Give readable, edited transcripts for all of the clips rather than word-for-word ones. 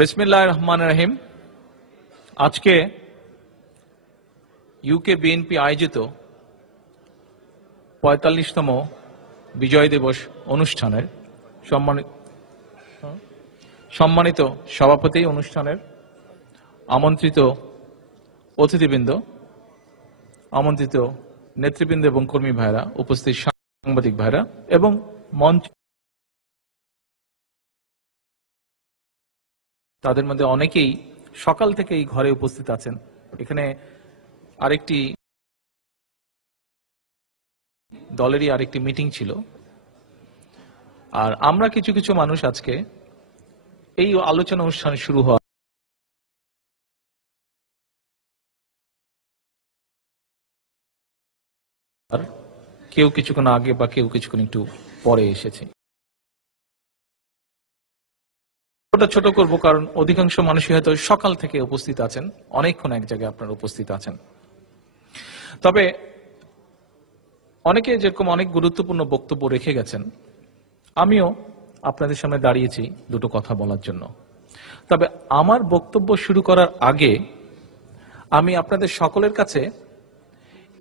বিসমিল্লাহির রহমানির রহিম। আজকে ইউকে বিএনপি আয়োজিত ৪৫তম বিজয় দিবস অনুষ্ঠানের সম্মানিত সভাপতি, অনুষ্ঠানের আমন্ত্রিত অতিথিবৃন্দ, আমন্ত্রিত নেতৃবৃন্দ এবং কর্মী ভাইরা, উপস্থিত সাংবাদিক ভাইরা এবং মঞ্চ, তাদের মধ্যে অনেকেই সকাল থেকে এই ঘরে উপস্থিত আছেন। এখানে আরেকটি দলেরই আরেকটি মিটিং ছিল, আর আমরা কিছু কিছু মানুষ আজকে এই আলোচনা অনুষ্ঠান শুরু হওয়ার কেউ কিছুক্ষণ আগে বা কেউ কিছুক্ষণ একটু পরে এসেছি। ওটা ছোট করব কারণ অধিকাংশ মানুষই হয়তো সকাল থেকে উপস্থিত আছেন, অনেকক্ষণ এক জায়গায় আপনারা উপস্থিত আছেন। তবে অনেকে যেরকম অনেক গুরুত্বপূর্ণ বক্তব্য রেখে গেছেন, আমিও আপনাদের সামনে দাঁড়িয়েছি দুটো কথা বলার জন্য। তবে আমার বক্তব্য শুরু করার আগে আমি আপনাদের সকলের কাছে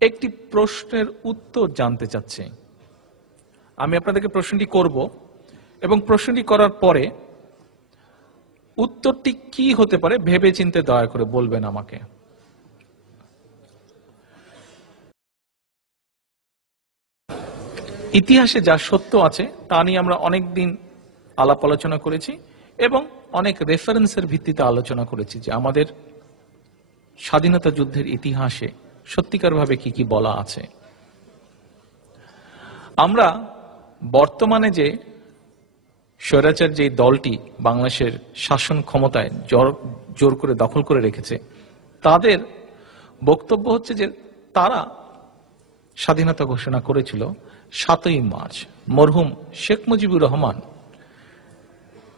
একটি প্রশ্নের উত্তর জানতে চাচ্ছি। আমি আপনাদেরকে প্রশ্নটি করব এবং প্রশ্নটি করার পরে উত্তরটি কি হতে পারে ভেবে চিন্তে দয়া করে বলবেন আমাকে। ইতিহাসে যা সত্য আছে তা নিয়ে আমরা অনেকদিন আলাপ আলোচনা করেছি এবং অনেক রেফারেন্সের ভিত্তিতে আলোচনা করেছি যে আমাদের স্বাধীনতা যুদ্ধের ইতিহাসে সত্যিকারভাবে কি কি বলা আছে। আমরা বর্তমানে যে স্বৈরাচার যে দলটি বাংলাদেশের শাসন ক্ষমতায় জোর করে দখল করে রেখেছে, তাদের বক্তব্য হচ্ছে যে তারা স্বাধীনতা ঘোষণা করেছিল ৭ই মার্চ। মরহুম শেখ মুজিবুর রহমান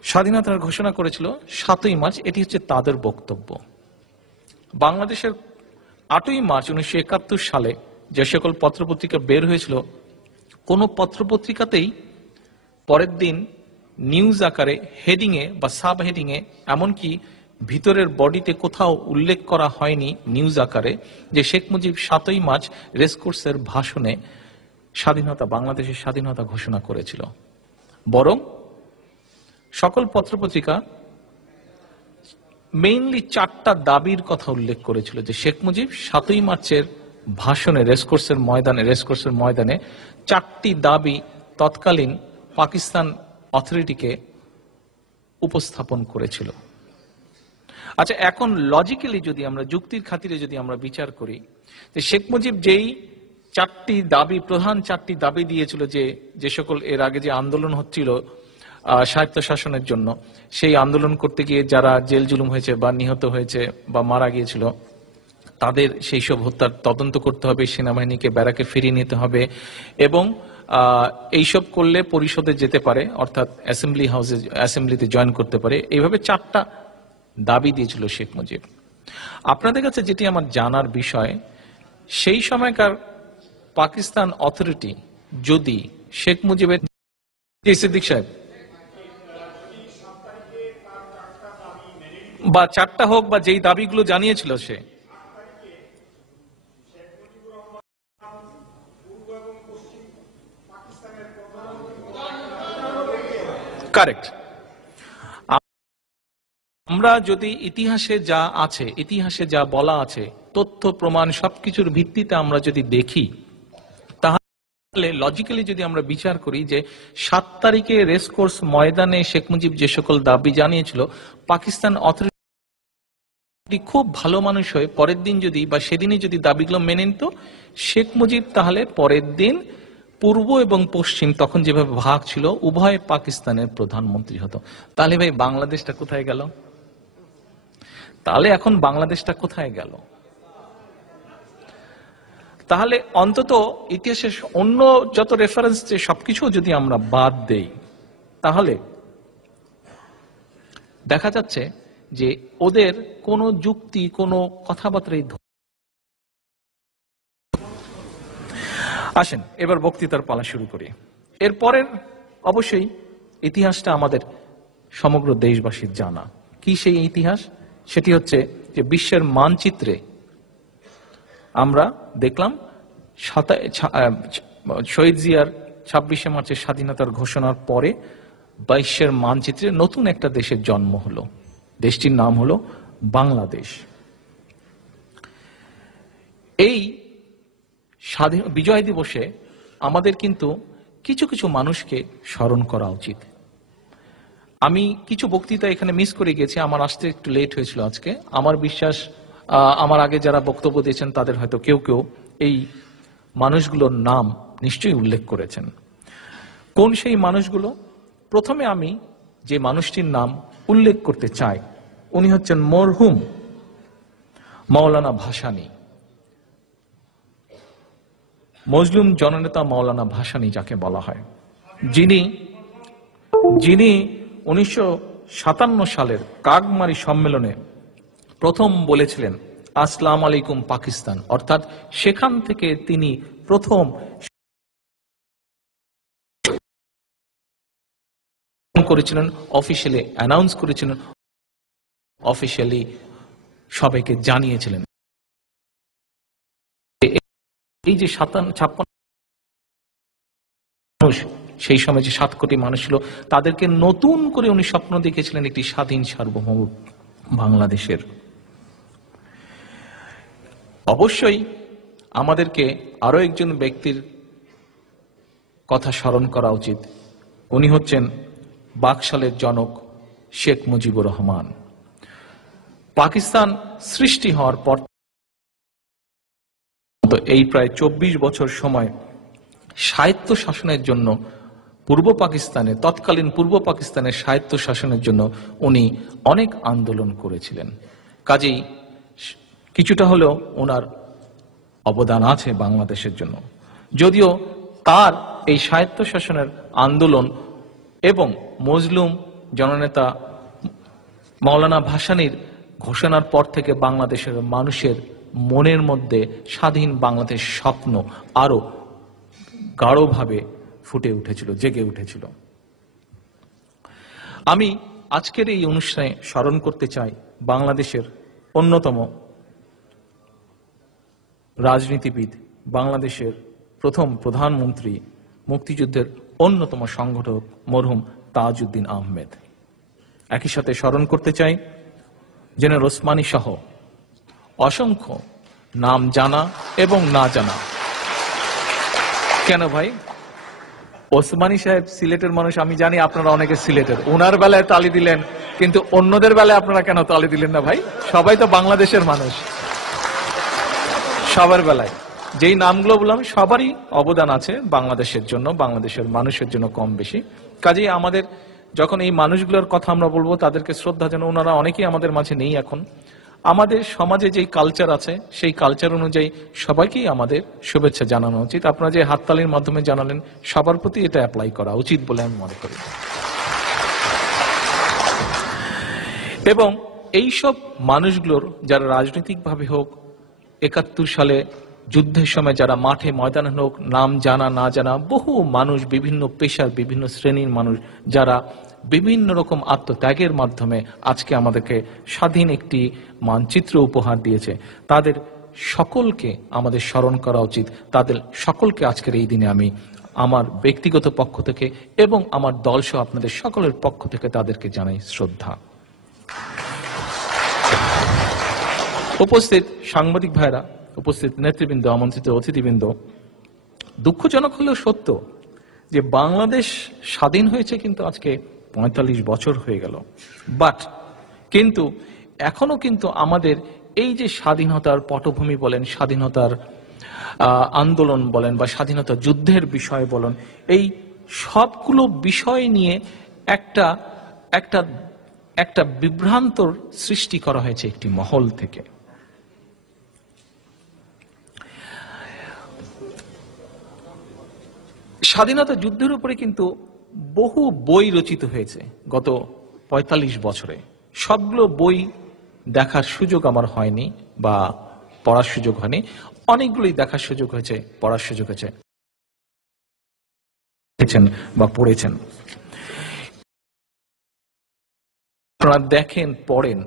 স্বাধীনতার ঘোষণা করেছিল ৭ই মার্চ, এটি হচ্ছে তাদের বক্তব্য। বাংলাদেশের ৮ই মার্চ ১৯৭১ সালে যে সকল পত্রপত্রিকা বের হয়েছিল, কোন পত্রপত্রিকাতেই পরের দিন নিউজ আকারে হেডিং এ বা সাব হেডিং এ, এমনকি ভিতরের বডিতে কোথাও উল্লেখ করা হয়নি নিউজ আকারে যে শেখ মুজিব ৭ই মার্চ রেসকোর্সের ভাষণে বাংলাদেশের স্বাধীনতা ঘোষণা করেছিল। বরং সকল পত্রপত্রিকা মেইনলি 4টা দাবির কথা উল্লেখ করেছিল যে শেখ মুজিব ৭ই মার্চের ভাষণে রেসকোর্সের ময়দানে 4টি দাবি তৎকালীন পাকিস্তান অথরিটিকে উপস্থাপন করেছিল। আচ্ছা, এখন লজিক্যালি যদি আমরা যুক্তির খাতিরে যদি আমরা বিচার করি যে শেখ মুজিব যেই 4টি দাবি, প্রধান 4টি দাবি দিয়েছিল, যে সকল এর আগে যে আন্দোলন হচ্ছিল স্বায়ত্ত শাসনের জন্য, সেই আন্দোলন করতে গিয়ে যারা জেল জুলুম হয়েছে বা নিহত হয়েছে বা মারা গিয়েছিল, তাদের সেই সব হত্যার তদন্ত করতে হবে, সেনাবাহিনীকে ব্যারাকে ফিরিয়ে নিতে হবে এবং এইসব করলে পরিষদে যেতে পারে, অর্থাৎ অ্যাসেম্বলিতে জয়েন করতে পারে। এইভাবে 4টা দাবি দিয়েছিল শেখ মুজিব। আপনাদের কাছে যেটি আমার জানার বিষয়, সেই সময়কার পাকিস্তান অথরিটি যদি শেখ মুজিবের, সিদ্দিক সাহেব, বা 4টা হোক বা যেই দাবিগুলো জানিয়েছিল সে, কারেক্ট। আমরা যদি ইতিহাসে যা আছে, ইতিহাসে যা বলা আছে, তথ্য প্রমাণ সবকিছুর ভিত্তিতে আমরা যদি দেখি, তাহলে লজিক্যালি যদি আমরা বিচার করি যে 7 তারিখে রেসকোর্স ময়দানে শেখ মুজিব যে সকল দাবি জানিয়েছিল, পাকিস্তান অথরিটি খুব ভালো মানুষ হয়ে পরের দিন যদি বা সেদিনই যদি দাবিগুলো মেনে নিত, শেখ মুজিব তাহলে পরের দিন পূর্ব এবং পশ্চিম তখন যেভাবে ভাগ ছিল উভয় পাকিস্তানের প্রধানমন্ত্রী হতো। তাহলে ভাই বাংলাদেশটা কোথায় গেল? তাহলে এখন বাংলাদেশটা কোথায় গেল? তাহলে অন্তত ইতিহাসের অন্য যত রেফারেন্স সবকিছু যদি আমরা বাদ দেই, তাহলে দেখা যাচ্ছে যে ওদের কোনো যুক্তি, কোনো কথাবার্তাই। আসেন এবার বক্তৃতার পালা শুরু করি। এরপরের অবশ্যই ইতিহাসটা আমাদের সমগ্র দেশবাসীর জানা, কি সেই ইতিহাস? সেটি হচ্ছে যে বিশ্বের মানচিত্রে আমরা দেখলাম শহীদ জিয়ার 26শে মার্চের স্বাধীনতার ঘোষণার পরে বিশ্বের মানচিত্রে নতুন একটা দেশের জন্ম হলো। দেশটির নাম হলো বাংলাদেশ। এই বিজয় দিবসে আমাদের কিন্তু কিছু কিছু মানুষকে স্মরণ করা উচিত। আমি কিছু বক্তৃতা এখানে মিস করে গেছি, আমার আসতে একটু লেট হয়েছিল আজকে। আমার বিশ্বাস আমার আগে যারা বক্তব্য দিয়েছেন তাদের হয়তো কেউ কেউ এই মানুষগুলোর নাম নিশ্চয়ই উল্লেখ করেছেন। কোন সেই মানুষগুলো? প্রথমে আমি যে মানুষটির নাম উল্লেখ করতে চাই উনি হচ্ছেন মরহুম মাওলানা ভাসানী, মজলুম জননেতা মাওলানা ভাসানী যাকে বলা হয়, যিনি 1957 সালের কাগমারি সম্মেলনে প্রথম বলেছিলেন আসসালাম আলাইকুম পাকিস্তান, অর্থাৎ সেখান থেকে তিনি প্রথম করেছিলেন, অফিসিয়ালি অ্যানাউন্স করেছিলেন, অফিসিয়ালি সবাইকে জানিয়েছিলেন। এই যে 56 মানুষ, সেই সময় যে 7 কোটি মানুষ ছিল, তাদেরকে নতুন করে উনি স্বপ্ন দেখেছিলেন একটি স্বাধীন সার্বভৌম বাংলাদেশের। অবশ্যই আমাদেরকে আরো একজন ব্যক্তির কথা স্মরণ করা উচিত। উনি হচ্ছেন বাকশালের জনক শেখ মুজিবুর রহমান। পাকিস্তান সৃষ্টি হওয়ার পর এই প্রায় 24 বছর সময় স্বায়ত্ত শাসনের জন্য তৎকালীন পূর্ব পাকিস্তানের স্বায়ত্ত শাসনের জন্য উনি অনেক আন্দোলন করেছিলেন। কাজেই কিছুটা হলেও ওনার অবদান আছে বাংলাদেশের জন্য। যদিও তার এই স্বায়ত্ত শাসনের আন্দোলন এবং মজলুম জননেতা মাওলানা ভাসানীর ঘোষণার পর থেকে বাংলাদেশের মানুষের মনের মধ্যে স্বাধীন বাংলাদেশ স্বপ্ন আরো গাঢ়ভাবে ফুটে উঠেছিল, জেগে উঠেছিল। আমি আজকের এই অনুষ্ঠানে স্মরণ করতে চাই বাংলাদেশের অন্যতম রাজনীতিবিদ, বাংলাদেশের প্রথম প্রধানমন্ত্রী, মুক্তিযুদ্ধের অন্যতম সংগঠক মরহুম তাজউদ্দিন আহমেদ। একই সাথে স্মরণ করতে চাই জেনারেল ওসমানী সহ অসংখ্য নাম জানা এবং না জানা। কেন ভাই? ওসমানী সাহেব সিলেটের মানুষ, আমি জানি আপনারা অনেকে সিলেটের, ওনার বেলায় তালি দিলেন, কিন্তু অন্যদের বেলায় আপনারা কেন তালি দিলেন না ভাই? সবাই তো বাংলাদেশের মানুষ। সবার বেলায় যেই নামগুলো বললাম সবারই অবদান আছে বাংলাদেশের জন্য, বাংলাদেশের মানুষের জন্য কম বেশি। কাজেই আমাদের যখন এই মানুষগুলোর কথা আমরা বলবো তাদেরকে শ্রদ্ধা জানানো, ওনারা অনেকেই আমাদের মাঝে নেই এখন। আমাদের সমাজে যেই কালচার আছে সেই কালচার অনুযায়ী সবাইকেই আমাদের শুভেচ্ছা জানানো উচিত। আপনারা যে হাততালির মাধ্যমে জানালেন, সবার প্রতি এটা অ্যাপ্লাই করা উচিত বলে আমি মনে করি। এবং এইসব মানুষগুলোর যারা রাজনৈতিকভাবে হোক, 71 সালে যুদ্ধের সময় যারা মাঠে ময়দানে হোক, নাম জানা না জানা বহু মানুষ, বিভিন্ন পেশার বিভিন্ন শ্রেণীর মানুষ যারা বিভিন্ন রকম আত্মত্যাগের মাধ্যমে আজকে আমাদেরকে স্বাধীন একটি মানচিত্র উপহার দিয়েছে, তাদের সকলকে আমাদের স্মরণ করা উচিত। তাদের সকলকে আজকের এই দিনে আমি আমার ব্যক্তিগত পক্ষ থেকে এবং আমার দলসহ আপনাদের সকলের পক্ষ থেকে তাদেরকে জানাই শ্রদ্ধা। উপস্থিত সাংবাদিক ভাইরা, উপস্থিত নেতৃবৃন্দ, আমন্ত্রিত অতিথিবৃন্দ, দুঃখজনক হলেও সত্য যে বাংলাদেশ স্বাধীন হয়েছে কিন্তু আজকে 45 বছর হয়ে গেল। কিন্তু এখনো কিন্তু আমাদের এই যে স্বাধীনতার পটভূমি বলেন, স্বাধীনতার আন্দোলন বলেন বা স্বাধীনতা যুদ্ধের বিষয় বলেন, এই সবগুলো বিষয় নিয়ে একটা একটা একটা বিভ্রান্তর সৃষ্টি করা হয়েছে একটি মহল থেকে। স্বাধীনতা যুদ্ধের উপরে কিন্তু বহু বই রচিত হয়েছে গত 45 বছরে। সবগুলো বই দেখার সুযোগ আমার হয়নি বা পড়ার সুযোগ হয়নি, অনেকগুলোই দেখার সুযোগ হয়েছে, পড়ার সুযোগ হয়েছে বা পড়েছেন। আপনারা দেখেন, পড়েন,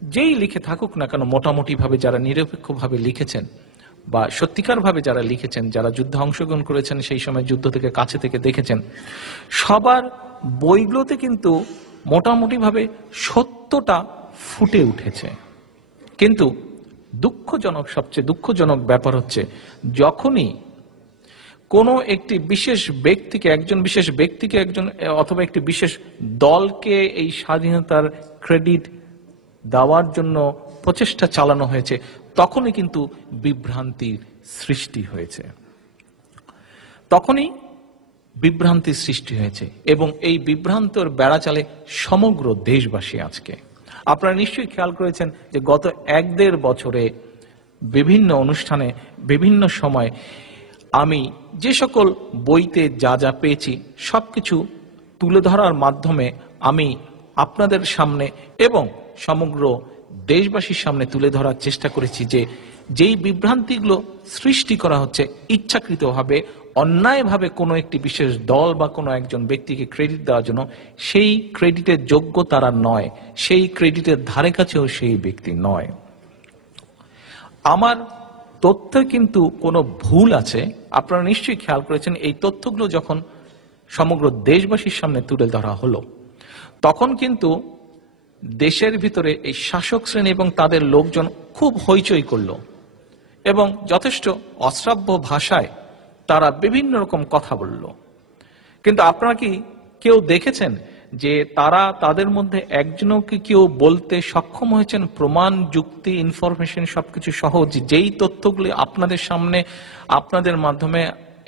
যেই লিখে থাকুক না কেন, মোটামুটি ভাবে যারা নিরপেক্ষভাবে লিখেছেন বা সত্যিকার ভাবে যারা লিখেছেন, যারা যুদ্ধে অংশগ্রহণ করেছেন, সেই সময় যুদ্ধ থেকে কাছে থেকে দেখেছেন, সবার বইগুলোতে কিন্তু মোটামুটি ভাবে সত্যটা ফুটে উঠেছে। কিন্তু দুঃখজনক, সবচেয়ে দুঃখজনক ব্যাপার হচ্ছে, যখনই কোনো একটি বিশেষ ব্যক্তিকে, একজন বিশেষ ব্যক্তিকে, একজন অথবা একটি বিশেষ দলকে এই স্বাধীনতার ক্রেডিট দেওয়ার জন্য প্রচেষ্টা চালানো হয়েছে, তখনই কিন্তু বিভ্রান্তির সৃষ্টি হয়েছে, তখনই বিভ্রান্তির সৃষ্টি হয়েছে। এবং এই বিভ্রান্তর বেড়া চালে সমগ্র দেশবাসী আজকে। আপনারা নিশ্চয়ই খেয়াল করেছেন যে গত 1-1.5 বছরে বিভিন্ন অনুষ্ঠানে, বিভিন্ন সময় আমি যে সকল বইতে যা যা পেয়েছি সবকিছু তুলে ধরার মাধ্যমে আমি আপনাদের সামনে এবং সমগ্র দেশবাসীর সামনে তুলে ধরার চেষ্টা করেছি যে যেই বিভ্রান্তিগুলো সৃষ্টি করা হচ্ছে ইচ্ছাকৃতভাবে, অন্যায়ভাবে কোনো একটি বিশেষ দল বা কোনো একজন ব্যক্তিকে ক্রেডিট দেওয়ার জন্য, সেই ক্রেডিটের যোগ্য তারা নয়, সেই ক্রেডিটের ধারে কাছেও সেই ব্যক্তি নয়। আমার তথ্যে কিন্তু কোনো ভুল আছে, আপনারা নিশ্চয়ই খেয়াল করেছেন। এই তথ্যগুলো যখন সমগ্র দেশবাসীর সামনে তুলে ধরা হলো, তখন কিন্তু দেশের ভিতরে এই শাসক শ্রেণী এবং তাদের লোকজন খুব হইচই করলো এবং যথেষ্ট অশ্রাব্য ভাষায় তারা বিভিন্ন রকম কথা বলল। কিন্তু আপনারা কি কেউ দেখেছেন যে তারা, তাদের মধ্যে একজনকে কেউ বলতে সক্ষম হয়েছেন প্রমাণ, যুক্তি, ইনফরমেশন সবকিছু সহ, যেই তথ্যগুলি আপনাদের সামনে, আপনাদের মাধ্যমে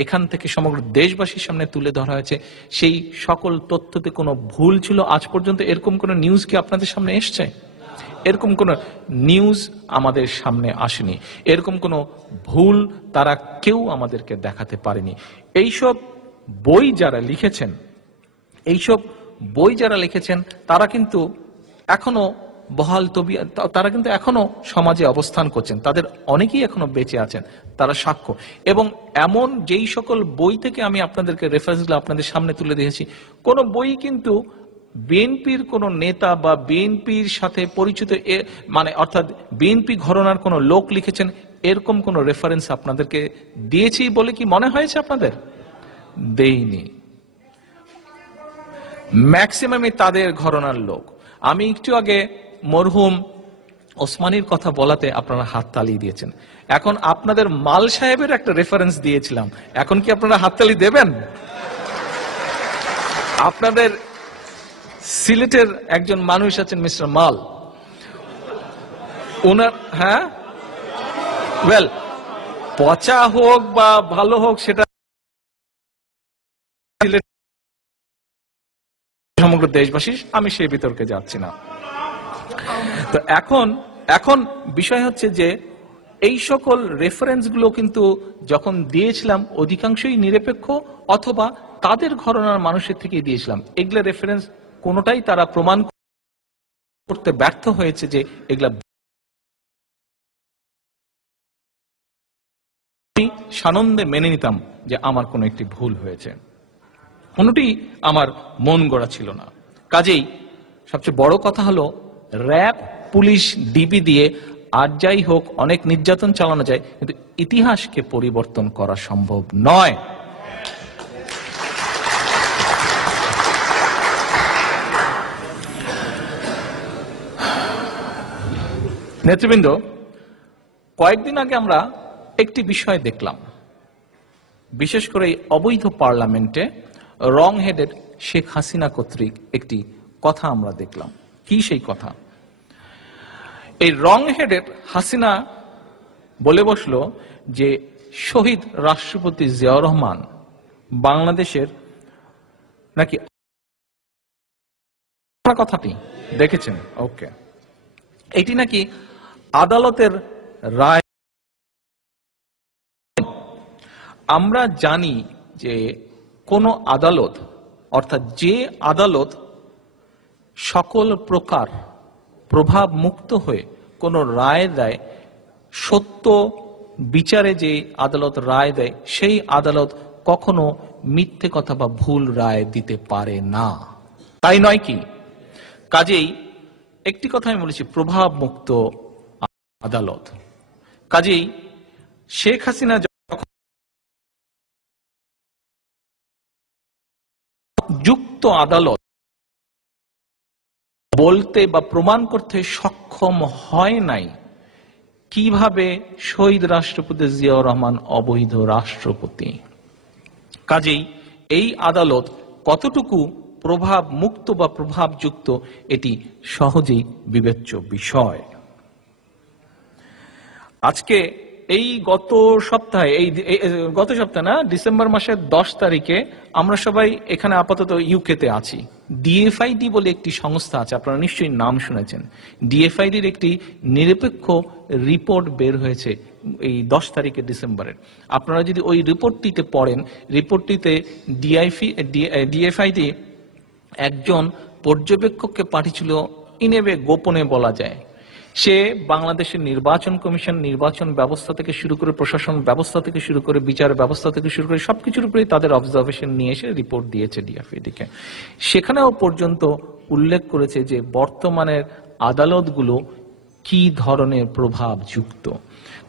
এখান থেকে সমগ্র দেশবাসীর সামনে তুলে ধরা হয়েছে, সেই সকল তথ্যতে কোনো ভুল ছিল? আজ পর্যন্ত এরকম কোনো নিউজ কি আপনাদের সামনে এসছে? এরকম কোনো নিউজ আমাদের সামনে আসেনি, এরকম কোনো ভুল তারা কেউ আমাদেরকে দেখাতে পারেনি। এইসব বই যারা লিখেছেন, এইসব বই যারা লিখেছেন, তারা কিন্তু এখনো বহাল তবিয়া, তারা কিন্তু এখনো সমাজে অবস্থান করছেন, তাদের অনেকেই এখনো বেঁচে আছেন, তারা সাক্ষ্য। এবং এমন যেই সকল বই থেকে আমি আপনাদেরকে রেফারেন্সগুলো আপনাদের সামনে তুলে দিয়েছি, কোন বই কিন্তু বিএনপির কোন নেতা বা বিএনপির সাথে পরিচিত, মানে অর্থাৎ বিএনপি ঘরানার কোন লোক লিখেছেন, এরকম কোন রেফারেন্স আপনাদেরকে দিয়েছি বলে কি মনে হয়েছে আপনাদের? দেইনি। ম্যাক্সিমামই তাদের ঘরানার লোক। আমি একটু আগে মরহুম ওসমানীর কথা বলাতে আপনারা হাততালি দিয়েছেন। এখন আপনাদের মাল সাহেবের একটা রেফারেন্স দিয়েছিলাম, এখন কি আপনারা হাততালি দেবেন? আপনাদের সিলেটের একজন মানুষ আছেন মিস্টার মাল, ওনার, হ্যাঁ, ওয়েল, পচা হোক বা ভালো হোক সেটা সমগ্র দেশবাসী, আমি সেই বিতর্কে যাচ্ছি না। তো এখন বিষয় হচ্ছে যে এই সকল রেফারেন্স গুলো কিন্তু যখন দিয়েছিলাম অধিকাংশই নিরপেক্ষ অথবা তাদের ঘরানার মানুষের থেকে দিয়েছিলাম। এগুলা রেফারেন্স কোনোটাই তারা প্রমাণ করতে ব্যর্থ হয়েছে যে এগুলা সানন্দে মেনে নিতাম যে আমার কোনো একটি ভুল হয়েছে, কোনোটি আমার মন গড়া ছিল না। কাজেই সবচেয়ে বড় কথা হলো, র্যাব, পুলিশ, ডিবি দিয়ে আর যাই হোক অনেক নির্যাতন চালানো যায়, কিন্তু ইতিহাসকে পরিবর্তন করা সম্ভব নয়। নেতৃবৃন্দ, কয়েকদিন আগে আমরা একটি বিষয় দেখলাম, বিশেষ করে এই অবৈধ পার্লামেন্টে রং হেডেড শেখ হাসিনা কর্তৃক একটি কথা আমরা দেখলাম। কি সেই কথা? এই রং হেডেড হাসিনা বলে বসলো যে শহীদ রাষ্ট্রপতি জিয়াউর রহমান বাংলাদেশের নাকি, কথাটি দেখেছেন? ওকে, এটি নাকি আদালতের রায়। আমরা জানি যে কোন আদালত, অর্থাৎ যে আদালত সকল প্রকার প্রভাব মুক্ত হয়ে কোন রায় দেয়, সত্য বিচারে যে আদালত রায় দেয়, সেই আদালত কখনো মিথ্যে কথা বা ভুল রায় দিতে পারে না। তাই নয় কি? কাজেই একটি কথা আমি বলেছি, প্রভাব মুক্ত আদালত। কাজেই শেখ হাসিনা যখন যুক্ত আদালত বলতে বা প্রমাণ করতে সক্ষম হয় নাই কিভাবে শহীদ রাষ্ট্রপতি জিয়াউর রহমান অবৈধ রাষ্ট্রপতি। কাজেই এই আদালত কতটুকু প্রভাব মুক্ত বা প্রভাবযুক্ত এটি সহজেই বিবেচ্য বিষয়। আজকে এই গত সপ্তাহে না, ডিসেম্বর মাসের 10 তারিখে আমরা সবাই এখানে আপাতত ইউকেতে আছি। ডিএফআইডি বলে একটি সংস্থা আছে, আপনারা নিশ্চয়ই নাম শুনেছেন। ডিএফআইডির একটি নিরপেক্ষ রিপোর্ট বের হয়েছে এই 10 তারিখে ডিসেম্বরের। আপনারা যদি ওই রিপোর্টটিতে পড়েন, রিপোর্টটিতে ডিএফআইডি একজন পর্যবেক্ষককে পাঠিয়েছিল, ইনেবে গোপনে বলা যায়। সে বাংলাদেশের নির্বাচন কমিশন, নির্বাচন ব্যবস্থা থেকে শুরু করে, প্রশাসন ব্যবস্থা থেকে শুরু করে, বিচার ব্যবস্থা থেকে শুরু করে সবকিছুর উপরেই তাদের অবজারভেশন নিয়ে এসে রিপোর্ট দিয়েছে ডিএফআইডিকে। সেখানেও পর্যন্ত উল্লেখ করেছে যে বর্তমানের আদালতগুলো কি ধরনের প্রভাবযুক্ত।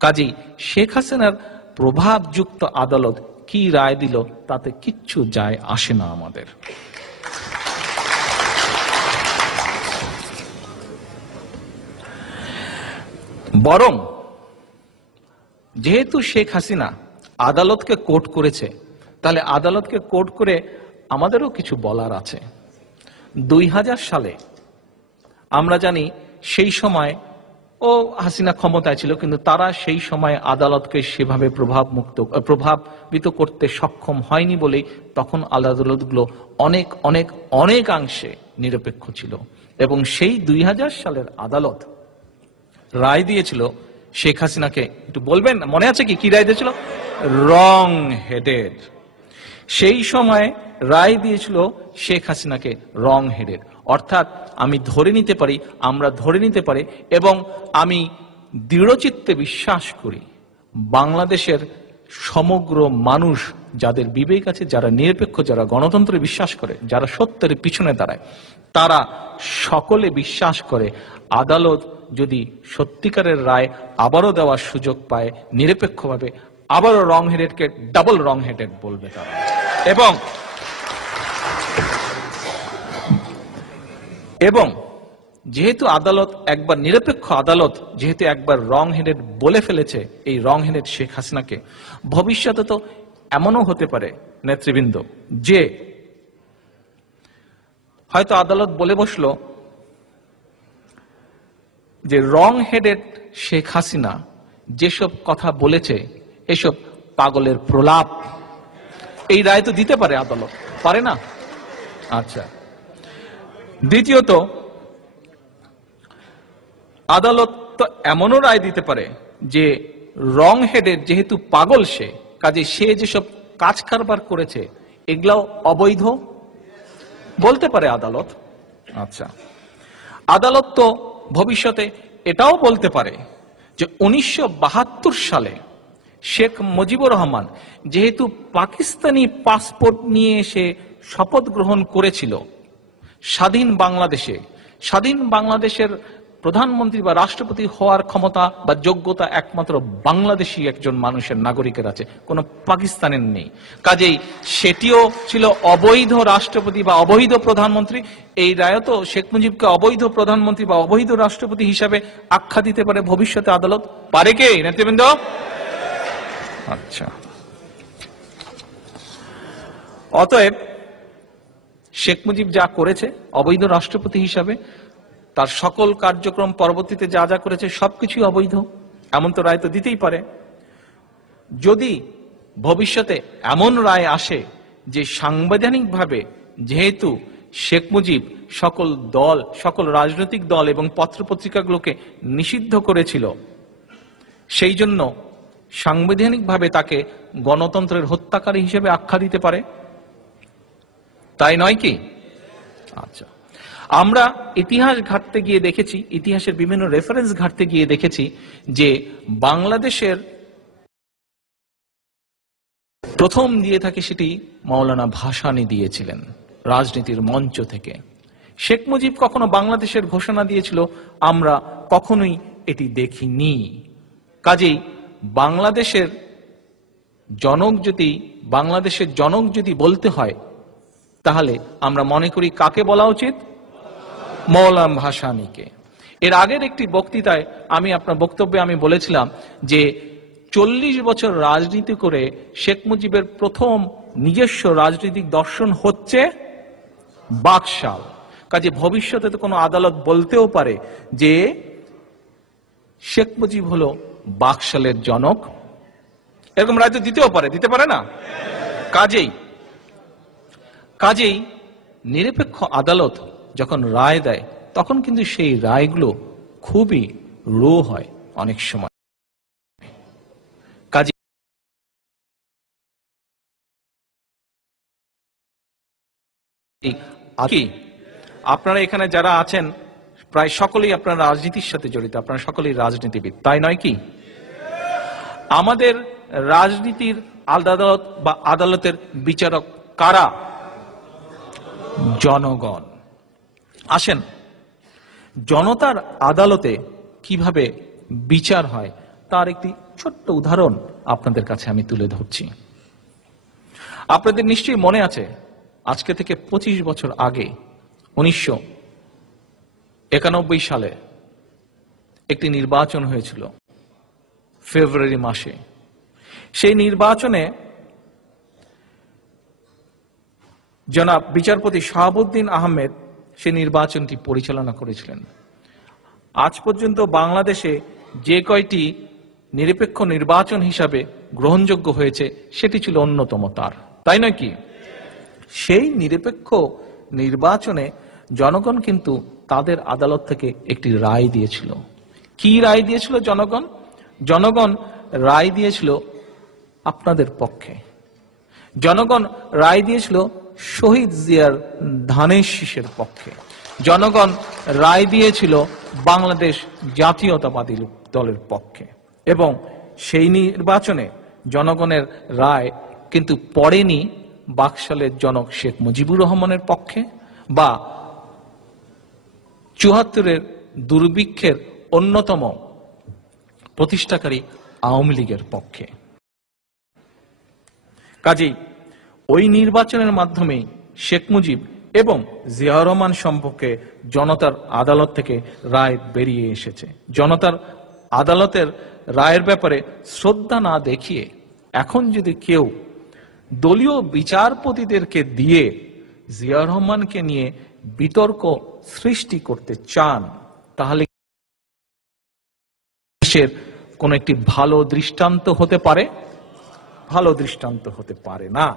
কাজেই শেখ হাসিনার প্রভাবযুক্ত আদালত কি রায় দিল তাতে কিচ্ছু যায় আসে না আমাদের। বরং যেহেতু শেখ হাসিনা আদালতকে কোর্ট করেছে, তাহলে আদালতকে কোর্ট করে আমাদেরও কিছু বলার আছে। 2000 সালে আমরা জানি সেই সময় হাসিনা ক্ষমতায় ছিল, কিন্তু তারা সেই সময় আদালতকে সেভাবে প্রভাবিত করতে সক্ষম হয়নি বলেই তখন আদালতগুলো অনেকাংশে নিরপেক্ষ ছিল। এবং সেই 2000 সালের আদালত রায় দিয়েছিল শেখ হাসিনাকে, একটু বলবেন মনে আছে কি রায় দিয়েছিল? রং হেডেড। সেই সময় রায় দিয়েছিল শেখ হাসিনাকে রং হেডেড, অর্থাৎ আমরা ধরে নিতে পারি এবং আমি দৃঢ়চিত্তে বিশ্বাস করি বাংলাদেশের সমগ্র মানুষ, যাদের বিবেক আছে, যারা নিরপেক্ষ, যারা গণতন্ত্রে বিশ্বাস করে, যারা সত্যের পিছনে দাঁড়ায়, তারা সকলে বিশ্বাস করে আদালত যদি সত্যিকারের রায় আবারও দেওয়ার সুযোগ পায় নিরপেক্ষভাবে, আবারও রং হেডেডকে ডাবল রং হেডেড বলবে তারা। এবং যেহেতু আদালত একবার নিরপেক্ষ আদালত যেহেতু একবার রং হেডেড বলে ফেলেছে এই রং হেডেড শেখ হাসিনাকে, ভবিষ্যতে তো এমনও হতে পারে নেতৃবৃন্দ যে হয়তো আদালত বলে বসলো যে রং হেডেড শেখ হাসিনা যেসব কথা বলেছে এসব পাগলের প্রলাপ। এই রায় তো দিতে পারে আদালত, পারে না? আচ্ছা, দ্বিতীয়ত আদালত তো এমনও রায় দিতে পারে যে রং হেডেড যেহেতু পাগল সে, কাজে সে যেসব কাজ কারবার করেছে এগুলাও অবৈধ বলতে পারে আদালত। আচ্ছা, আদালত তো ভবিষ্যতে এটাও বলতে পারে যে 1972 সালে শেখ মুজিবুর রহমান যেহেতু পাকিস্তানি পাসপোর্ট নিয়ে এসে শপথ গ্রহণ করেছিল স্বাধীন বাংলাদেশের প্রধানমন্ত্রী বা রাষ্ট্রপতি হওয়ার ক্ষমতা বা যোগ্যতা একমাত্র বাংলাদেশি একজন মানুষের, নাগরিকের আছে, কোনো পাকিস্তানের নেই। কাজেই সেটিও ছিল অবৈধ রাষ্ট্রপতি বা অবৈধ প্রধানমন্ত্রী। এই রায় তো শেখ মুজিবকে অবৈধ প্রধানমন্ত্রী বা অবৈধ রাষ্ট্রপতি হিসাবে আখ্যা দিতে পারে ভবিষ্যতে আদালত, পারে কে নেতৃবৃন্দ? আচ্ছা, অতএব শেখ মুজিব যা করেছে অবৈধ রাষ্ট্রপতি হিসাবে, তার সকল কার্যক্রম পরবর্তীতে যা যা করেছে সবকিছুই অবৈধ, এমন তো রায় তো দিতেই পারে। যদি ভবিষ্যতে এমন রায় আসে যে সাংবিধানিকভাবে যেহেতু শেখ মুজিব সকল রাজনৈতিক দল এবং পত্রপত্রিকাগুলোকে নিষিদ্ধ করেছিল, সেই জন্য সাংবিধানিকভাবে তাকে গণতন্ত্রের হত্যাকারী হিসেবে আখ্যা দিতে পারে, তাই নয় কি? আচ্ছা, আমরা ইতিহাস ঘাঁটতে গিয়ে দেখেছি, ইতিহাসের বিভিন্ন রেফারেন্স ঘাঁটতে গিয়ে দেখেছি যে বাংলাদেশের প্রথম দিয়ে থাকে সেটি মাওলানা ভাসানী দিয়েছিলেন রাজনীতির মঞ্চ থেকে। শেখ মুজিব কখনো বাংলাদেশের ঘোষণা দিয়েছিল, আমরা কখনোই এটি দেখিনি। কাজেই বাংলাদেশের জনক যদি বলতে হয়, তাহলে আমরা মনে করি কাকে বলা উচিত? মৌলানা ভাসানীকে। এর আগের একটি বক্তৃতায় আপনার বক্তব্যে আমি বলেছিলাম যে 40 বছর রাজনীতি করে শেখ মুজিবের প্রথম নিজস্ব রাজনৈতিক দর্শন হচ্ছে বাকশাল। কাজে ভবিষ্যতে তো কোনো আদালত বলতেও পারে যে শেখ মুজিব হলো বাকশালের জনক, এরকম রায় তো দিতেও পারে, দিতে পারে না? কাজেই নিরপেক্ষ আদালত যখন রায় দেয়, তখন কিন্তু সেই রায়গুলো খুবই রো হয় অনেক সময়। কাজে আপনারা এখানে যারা আছেন প্রায় সকলেই আপনারা রাজনীতির সাথে জড়িত, আপনারা সকলেই রাজনীতিবিদ, তাই নয় কি? আমাদের রাজনীতির আদালত বা আদালতের বিচারক কারা? জনগণ। আসেন, জনতার আদালতে কিভাবে বিচার হয় তার একটি ছোট্ট উদাহরণ আপনাদের কাছে আমি তুলে ধরছি। আপনাদের নিশ্চয়ই মনে আছে, আজকে থেকে 25 বছর আগে 1991 সালে একটি নির্বাচন হয়েছিল ফেব্রুয়ারি মাসে। সেই নির্বাচনে জনাব বিচারপতি শাহাবুদ্দিন আহমেদ সেই নির্বাচনটি পরিচালনা করেছিলেন। আজ পর্যন্ত বাংলাদেশে যে কয়টি নিরপেক্ষ নির্বাচন হিসাবে গ্রহণযোগ্য হয়েছে সেটি ছিল অন্যতম তার, তাই নয় কি? সেই নিরপেক্ষ নির্বাচনে জনগণ কিন্তু তাদের আদালত থেকে একটি রায় দিয়েছিল। কি রায় দিয়েছিল জনগণ? জনগণ রায় দিয়েছিল আপনাদের পক্ষে। জনগণ রায় দিয়েছিল শহীদ জিয়ার ধানের শীষের পক্ষে। জনগণ রায় দিয়েছিল বাংলাদেশ জাতীয়তাবাদী দলের পক্ষে। এবং সেই নির্বাচনে জনগণের রায় কিন্তু পড়েনি বাকশালের জনক শেখ মুজিবুর রহমানের পক্ষে বা ৭৪-এর দুর্ভিক্ষের অন্যতম প্রতিষ্ঠাকারী আওয়ামী লীগের পক্ষে। কাজেই ওই নির্বাচনের মাধ্যমে শেখ মুজিব এবং জিয়াউর রহমান সম্পর্কে জনতার আদালত থেকে রায় বেরিয়ে এসেছে। জনতার আদালতের রায়ের ব্যাপারে শ্রদ্ধা না দেখিয়ে এখন যদি কেউ দলীয় বিচারপতিদেরকে দিয়ে জিয়াউর রহমানকে নিয়ে বিতর্ক সৃষ্টি করতে চান, তাহলে দেশের কোন একটি ভালো দৃষ্টান্ত হতে পারে? ভালো দৃষ্টান্ত হতে পারে না।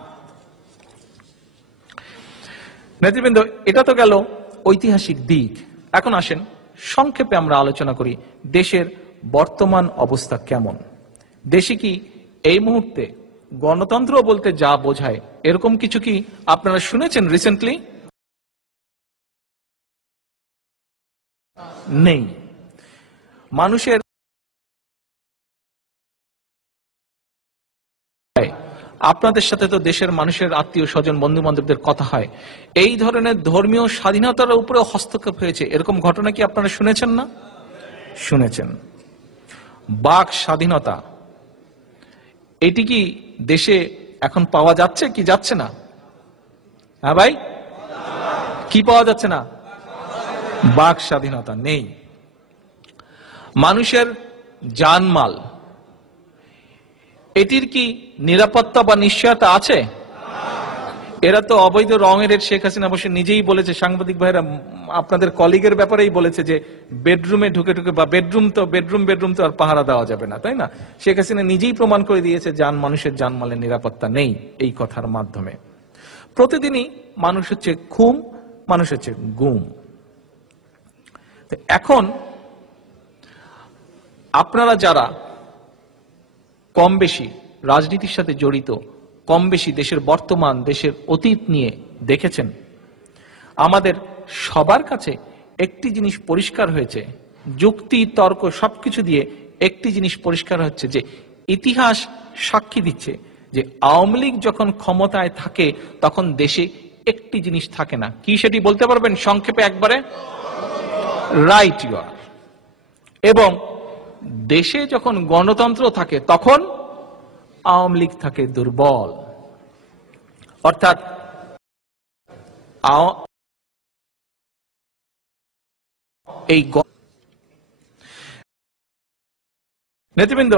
নেতৃবৃন্দ, এটা তো গেল ঐতিহাসিক দিক। এখন আসেন সংক্ষেপে আমরা আলোচনা করি দেশের বর্তমান অবস্থা কেমন। দেশে কি এই মুহূর্তে গণতন্ত্র বলতে যা বোঝায় এরকম কিছু কি আপনারা শুনেছেন রিসেন্টলি? নেই। মানুষের আপনাদের সাথে তো দেশের মানুষের আত্মীয় স্বজন বন্ধু বান্ধবদের কথা হয়, এই ধরনের ধর্মীয় স্বাধীনতার উপরে হস্তক্ষেপ হয়েছে, এরকম ঘটনা কি আপনারা শুনেছেন না? শুনেছেন। বাক স্বাধীনতা এটি কি দেশে এখন পাওয়া যাচ্ছে কি যাচ্ছে না? হ্যাঁ ভাই, কি পাওয়া যাচ্ছে না? বাক স্বাধীনতা নেই। মানুষের জানমাল এটির কি নিরাপত্তা বা নিশ্চয়তা আছে? এরা তো অবৈধ রঙের শেখ হাসিনা বসে নিজেই বলেছে, সাংবাদিক ভাইরা আপনাদের কলিগের ব্যাপারেই বলেছে যে বেডরুমে ঢুকে ঢুকে, বা বেডরুম তো আর পাহারা দেওয়া যাবে না, তাই না? শেখ হাসিনা নিজেই প্রমাণ করে দিয়েছে মানুষের জানমালের নিরাপত্তা নেই এই কথার মাধ্যমে। প্রতিদিনই মানুষ হচ্ছে খুম, মানুষ হচ্ছে গুম। এখন আপনারা যারা কম বেশি রাজনীতির সাথে জড়িত, কম বেশি দেশের বর্তমান, দেশের অতীত নিয়ে দেখেছেন, আমাদের সবার কাছে একটি জিনিস পরিষ্কার হয়েছে, যুক্তি তর্ক সবকিছু দিয়ে একটি জিনিস পরিষ্কার হচ্ছে যে ইতিহাস সাক্ষী দিচ্ছে যে আওয়ামী লীগ যখন ক্ষমতায় থাকে তখন দেশে একটি জিনিস থাকে না। কি সেটি বলতে পারবেন সংক্ষেপে একবারে? Right you are. এবং দেশে যখন গণতন্ত্র থাকে তখন আওয়ামী লীগ থাকে দুর্বল। অর্থাৎ এই নেতৃবৃন্দ,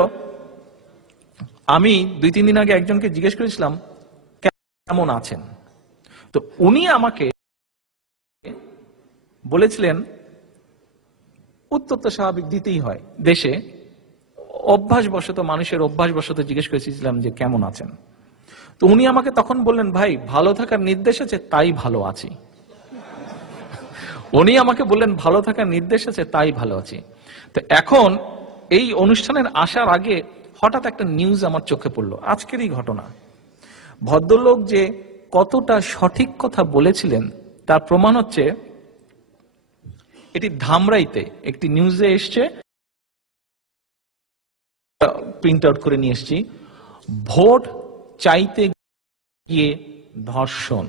আমি 2-3 দিন আগে একজনকে জিজ্ঞেস করেছিলাম কেমন আছেন, তো উনি আমাকে বলেছিলেন উত্তর তো স্বাভাবিক দিতেই হয়, দেশে অভ্যাসবশত, মানুষের অভ্যাসবশত জিজ্ঞেস করেছিলাম যে কেমন আছেন। তো উনি আমাকে তখন বললেন, ভাই ভালো থাকার নির্দেশ আছে তাই ভালো আছি। উনি আমাকে বললেন ভালো থাকার নির্দেশ আছে তাই ভালো আছি। তো এখন এই অনুষ্ঠানের আসার আগে হঠাৎ একটা নিউজ আমার চোখে পড়লো, আজকেরই ঘটনা। ভদ্রলোক যে কতটা সঠিক কথা বলেছিলেন তার প্রমাণ হচ্ছে, এটি ধামরাইতে একটি নিউজে এসছে, প্রিন্ট আউট করে নিয়ে এসছি। ভোট চাইতে গিয়ে ধর্ষণ।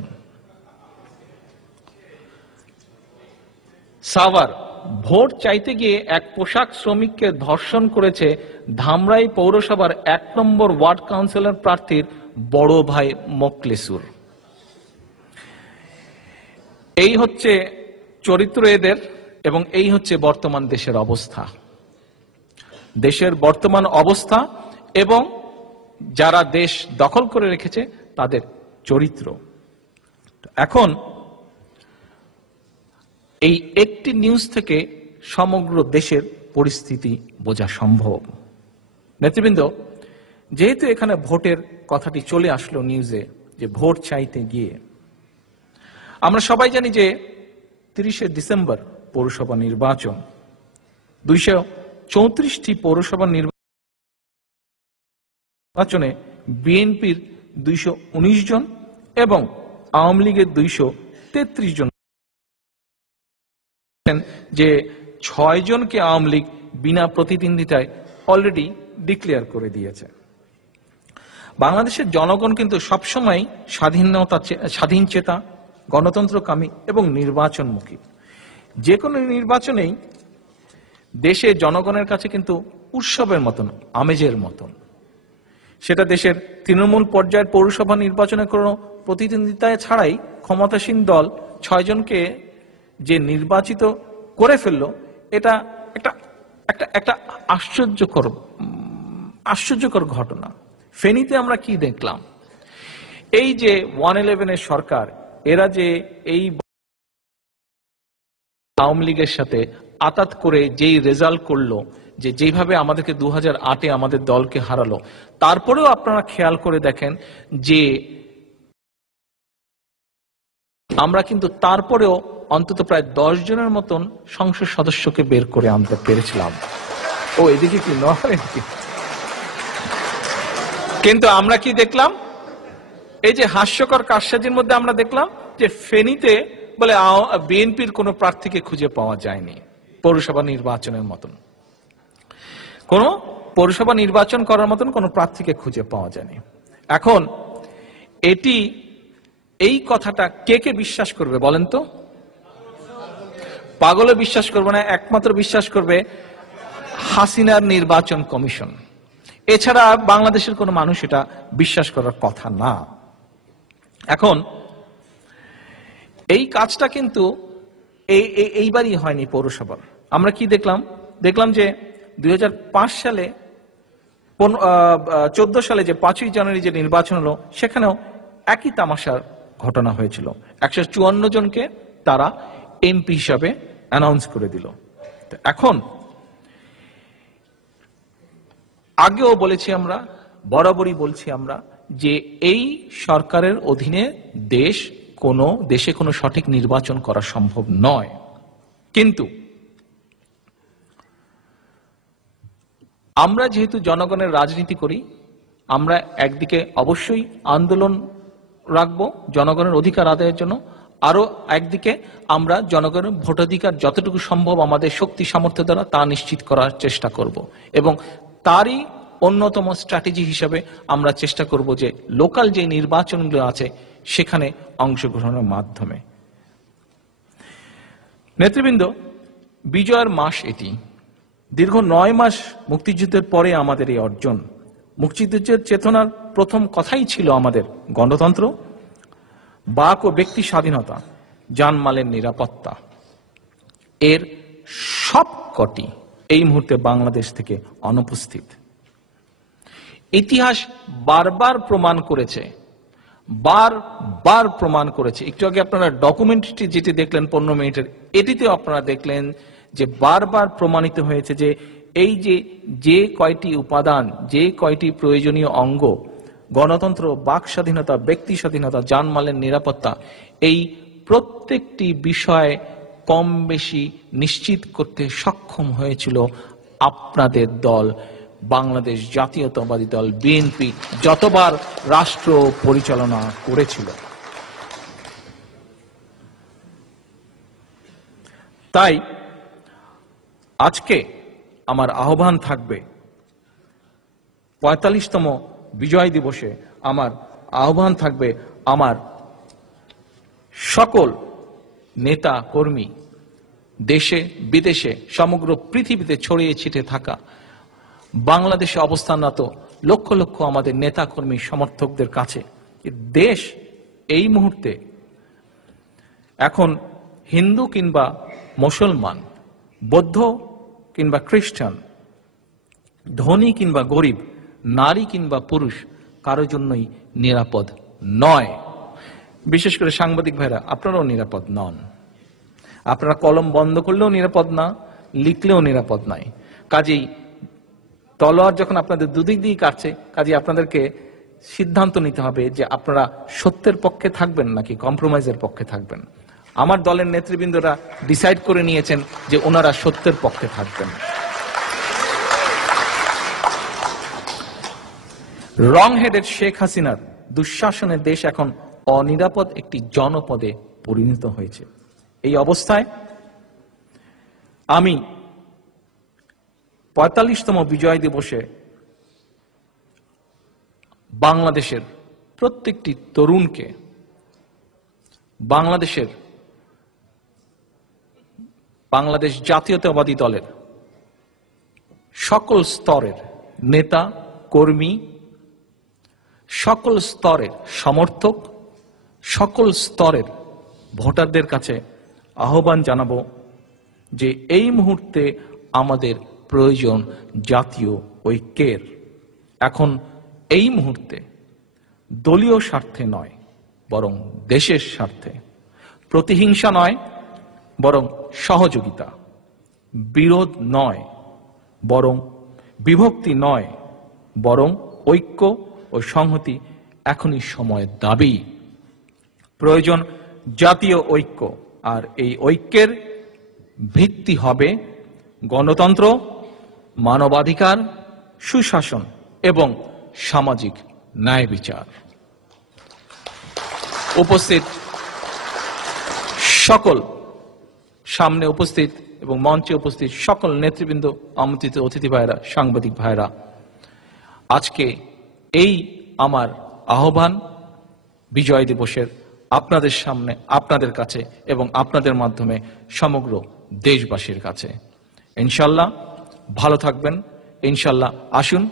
সাভার, ভোট চাইতে গিয়ে এক পোশাক শ্রমিককে ধর্ষণ করেছে ধামরাই পৌরসভার 1 নম্বর ওয়ার্ড কাউন্সিলর প্রার্থীর বড় ভাই মোকলেসুর। এই হচ্ছে চরিত্র এদের, এবং এই হচ্ছে বর্তমান দেশের অবস্থা। দেশের বর্তমান অবস্থা এবং যারা দেশ দখল করে রেখেছে তাদের চরিত্র। এখন এই একটি নিউজ থেকে সমগ্র দেশের পরিস্থিতি বোঝা সম্ভব। নেতৃবৃন্দ, যেহেতু এখানে ভোটের কথাটি চলে আসলো নিউজে, যে ভোট চাইতে গিয়ে, আমরা সবাই জানি যে 30শে ডিসেম্বর পৌরসভা নির্বাচন। 234টি পৌরসভা নির্বাচনে বিএনপির 219 জন এবং আওয়ামী লীগের 233 জন, যে 6 জনকে আওয়ামী লীগ বিনা প্রতিদ্বন্দ্বিতায় অলরেডি ডিক্লেয়ার করে দিয়েছে। বাংলাদেশের জনগণ কিন্তু সবসময় স্বাধীন চেতা, গণতন্ত্রকামী এবং নির্বাচনমুখী। যে কোনো নির্বাচনেই দেশে জনগণের কাছে কিন্তু উৎসবের মতন, আমেজের মতন। সেটা দেশের তৃণমূল পর্যায়ের পৌরসভা নির্বাচনে কোনো প্রতিদ্বন্দ্বিতায় ছাড়াই ক্ষমতাসীন দল 6 জনকে যে নির্বাচিত করে ফেললো, এটা একটা আশ্চর্যকর ঘটনা। ফেনীতে আমরা কি দেখলাম? এই যে 111 সরকার, এরা যে এই আওয়ামী লীগের সাথে আতাত করে যেই রেজাল্ট করলো, যে যেভাবে আমাদেরকে 2008-এ আমাদের দলকে হারালো, তারপরেও আপনারা খেয়াল করে দেখেন যে আমরা কিন্তু তারপরেও অন্তত প্রায় 10 জনের মতন সংসদ সদস্যকে বের করে আনতে পেরেছিলাম। ও এদিকে কি নয়, কিন্তু আমরা কি দেখলাম? এই যে হাস্যকর কারসাজির মধ্যে আমরা দেখলাম যে ফেনীতে বলে বিএনপির কোন প্রার্থীকে খুঁজে পাওয়া যায়নি পৌরসভা নির্বাচনের মতন, কোন পৌরসভা নির্বাচন করার মতন কোন প্রার্থীকে খুঁজে পাওয়া যায়নি। এখন এই কথাটা কে বিশ্বাস করবে বলেন তো? পাগলে বিশ্বাস করবে না, একমাত্র বিশ্বাস করবে হাসিনার নির্বাচন কমিশন। এছাড়া বাংলাদেশের কোন মানুষ এটা বিশ্বাস করার কথা না। এখন এই কাজটা কিন্তু এইবারই হয়নি পৌরসভার। আমরা কি দেখলাম যে 2005 সালে 14 সালে যে 5ই জানুয়ারি যে নির্বাচন হলো, সেখানেও একই তামাশার ঘটনা হয়েছিল। 154 জনকে তারা এমপি হিসাবে অ্যানাউন্স করে দিল। এখন আগেও বলেছি আমরা, বরাবরই বলছি আমরা, যে এই সরকারের অধীনে দেশে কোনো সঠিক নির্বাচন করা সম্ভব নয়। কিন্তু আমরা যেহেতু জনগণের রাজনীতি করি, আমরা একদিকে অবশ্যই আন্দোলন রাখবো জনগণের অধিকার আদায়ের জন্য, আরো একদিকে আমরা জনগণের ভোটাধিকার যতটুকু সম্ভব আমাদের শক্তি সামর্থ্য দ্বারা তা নিশ্চিত করার চেষ্টা করব। এবং তারই অন্যতম স্ট্র্যাটেজি হিসেবে আমরা চেষ্টা করব যে লোকাল যে নির্বাচনগুলো আছে সেখানে অংশগ্রহণের মাধ্যমে। নেতৃবৃন্দ, বিজয়ের মাস এটি। দীর্ঘ 9 মাস মুক্তিযুদ্ধের পরে আমাদের এই অর্জন। মুক্তিযুদ্ধের চেতনার প্রথম কথাই ছিল আমাদের গণতন্ত্র, বাক ও ব্যক্তি স্বাধীনতা, জানমালের নিরাপত্তা। এর সবকটি এই মুহূর্তে বাংলাদেশ থেকে অনুপস্থিত। ইতিহাস বারবার প্রমাণ করেছে, বারবার প্রমাণ করেছে। একটু আগে আপনারা ডকুমেন্টারিটি যেটি দেখলেন 15 মিনিটের, এটিতেও আপনারা দেখলেন যে বারবার প্রমাণিত হয়েছে যে এই যে কয়টি উপাদান, যে কয়টি প্রয়োজনীয় অঙ্গ, গণতন্ত্র, বাক স্বাধীনতা, ব্যক্তি স্বাধীনতা, জানমালের নিরাপত্তা, এই প্রত্যেকটি বিষয় কম বেশি নিশ্চিত করতে সক্ষম হয়েছিল আপনাদের দল, বাংলাদেশ জাতীয়তাবাদী দল বিএনপি, যতবার রাষ্ট্র পরিচালনা করেছিল। তাই আজকে আমার আহ্বান থাকবে, 45তম বিজয় দিবসে আমার আহ্বান থাকবে আমার সকল নেতা কর্মী, দেশে বিদেশে সমগ্র পৃথিবীতে ছড়িয়ে ছিটে থাকা বাংলাদেশে অবস্থানরত লক্ষ লক্ষ আমাদের নেতা কর্মী সমর্থকদের কাছে, দেশ এই মুহূর্তে এখন হিন্দু কিংবা মুসলমান, বৌদ্ধ কিংবা খ্রিস্টান, ধনী কিংবা গরিব, নারী কিংবা পুরুষ, কারো জন্যই নিরাপদ নয়। বিশেষ করে সাংবাদিক ভাইরা, আপনারাও নিরাপদ নন। আপনারা কলম বন্ধ করলেও নিরাপদ না, লিখলেও নিরাপদ নাই। কাজেই তলোয়ার যখন আপনাদের দুদিক দিয়ে কাটছে, কাজেই আপনাদেরকে সিদ্ধান্ত নিতে হবে যে আপনারা সত্যের পক্ষে থাকবেন নাকি কম্প্রোমাইজের পক্ষে থাকবেন। আমার দলের নেতৃবৃন্দরা ডিসাইড করে নিয়েছেন যে ওনারা সত্যের পক্ষে থাকবেন। রং হেডেড শেখ হাসিনার দুঃশাসনের দেশ এখন অনিরাপদ একটি জনপদে পরিণত হয়েছে। এই অবস্থায় আমি 45তম বিজয় দিবসে বাংলাদেশের প্রত্যেকটি তরুণকে, বাংলাদেশ জাতীয়তাবাদী দলের সকল স্তরের নেতা কর্মী, সকল স্তরের সমর্থক, সকল স্তরের ভোটারদের কাছে আহ্বান জানাবো যে এই মুহূর্তে আমাদের প্রয়োজন জাতীয় ঐক্যের। এখন এই মুহূর্তে দলীয় স্বার্থে নয়, বরং দেশের স্বার্থে, প্রতিহিংসা নয় বরং সহযোগিতা, বিরোধ নয় বরং বিভক্তি নয় বরং ঐক্য ও সংহতি এখনই সময়ের দাবি। প্রয়োজন জাতীয় ঐক্য, আর এই ঐক্যের ভিত্তি হবে গণতন্ত্র, মানবাধিকার, সুশাসন এবং সামাজিক ন্যায় বিচার। উপস্থিত সকল, সামনে উপস্থিত এবং মঞ্চে উপস্থিত সকল নেতৃবৃন্দ, আমন্ত্রিত অতিথি ভাইরা, সাংবাদিক ভাইরা, আজকে এই আমার আহ্বান বিজয় দিবসের আপনাদের সামনে, আপনাদের কাছে এবং আপনাদের মাধ্যমে সমগ্র দেশবাসীর কাছে। ইনশাল্লাহ ভালো থাকবেন। ইনশাল্লাহ আসুন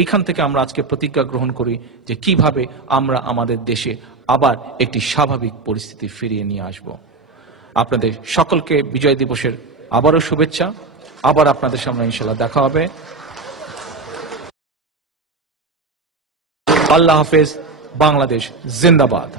এইখান থেকে আমরা আজকে প্রতিজ্ঞা গ্রহণ করি যে কিভাবে আমরা আমাদের দেশে আবার একটি স্বাভাবিক পরিস্থিতি ফিরিয়ে নিয়ে আসব। আপনাদের সকলকে বিজয় দিবসের আবারও শুভেচ্ছা। আবার আপনাদের সামনে ইনশাল্লাহ দেখা হবে। আল্লাহ হাফেজ। বাংলাদেশ জিন্দাবাদ।